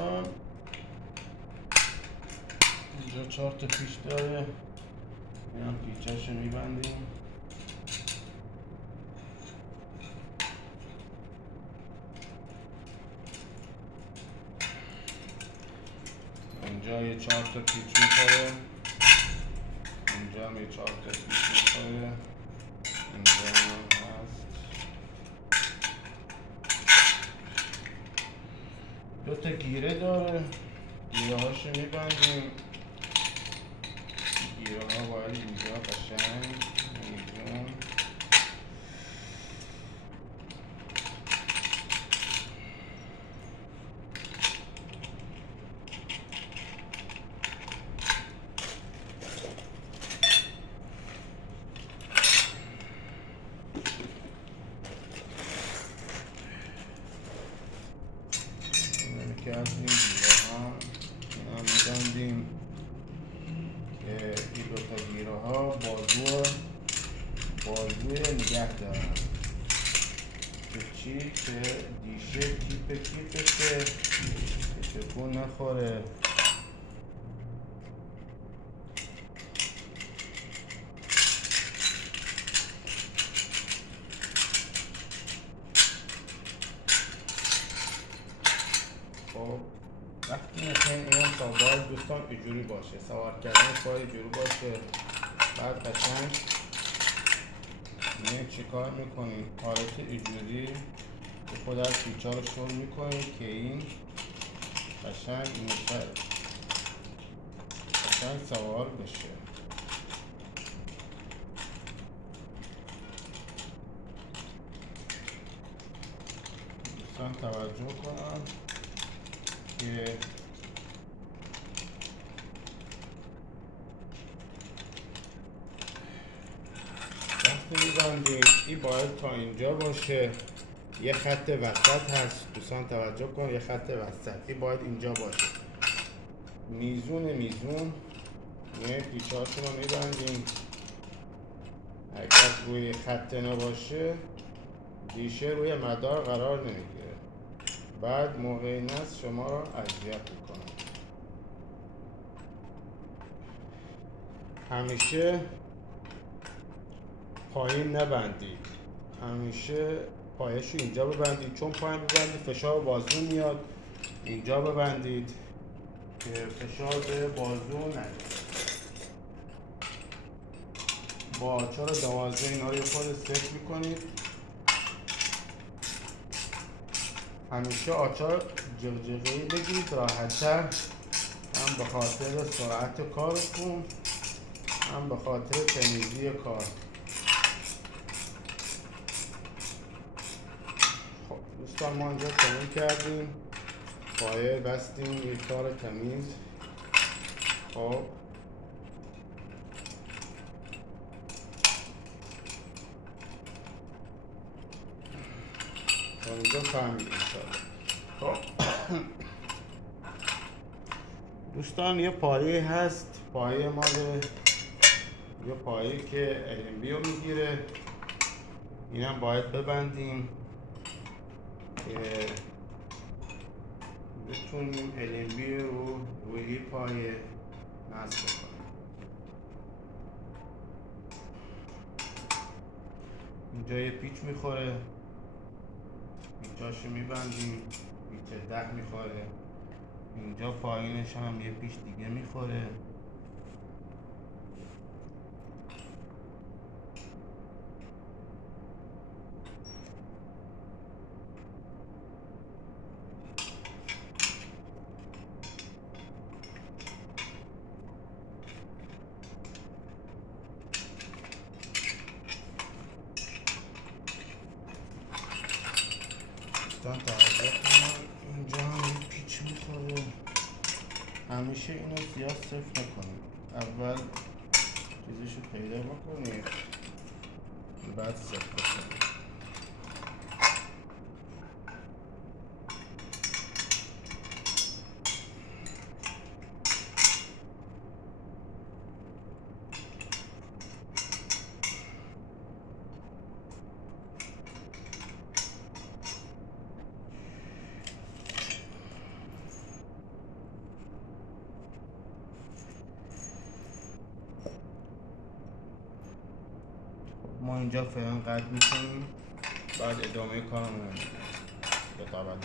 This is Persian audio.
دوستان اینجا 4 تا پیچ داره، این هم پیچاشو میبندیم. اینجا یه 4 تا پیچ میخوره، اینجا هم یه 4 تا پیچ میخوره، اینجا هم هست. 2 تا گیره داره، گیره هاشو میبندیم. گیره ها باید اینجا قشنگ اینجا که از این گیره ها اینا میبندیم که این 2 تا گیره ها بازوی نگه دارن که چی؟ که دیشه کیپشه که تکون نخوره. خب وقتی مثل این سوار دوستان اینجوری باشه، سوار کردن پای اینجوری باشه، بعد قشنگ این چیکار میکنید؟ حالت اینجوری که خود از پیچا رو شل میکنید که این قشنگ سوار بشه. دوستان توجه کنن که وقتی میبندید این باید تا اینجا باشه، یه خط وسط هست دوستان توجه کن، یه خط وسط این باید اینجا باشه، میزون یه پیچاشون رو میبندیم. اگر روی خط نباشه ریشه روی مدار قرار نمیگیره، بعد موقع این است شما رو اذیت میکنه. همیشه پایین نبندید، همیشه پایشو اینجا ببندید، چون پایین ببندید فشار بازو میاد. اینجا ببندید که فشار به بازو نده. با آچار 12 اینا رو یه خورده ست میکنید. همیشه آچار جغجغه‌ای بگیرید راحت‌تر، هم به خاطر سرعت کارتون هم به خاطر تمیزی کار. خب دوستان ما اینجا تموم کردیم، پایه بستیم، یک کار تمیز. خب تا اینجا فهمید انشاءالله. خب دوستان یه پایه هست، پایه مال یه پایه که LMB رو میگیره، اینم باید ببندیم که بتونیم LMB رو روی پایه نصب کنیم. اینجا یه پیچ میخوره، پیچاشو میبندیم، پیچ 10 میخوره. اینجا پایینش هم یه پیچ دیگه میخوره. توجه کنید اینجا هم یه پیچ میخوره. همیشه اینو زیاد صفر نکنید، اول چیزشو پیدا بکنید بعد صفر کنید. ما اینجا فعلا قطع میکنیم، بعد ادامه کارمون رو می‌دیم.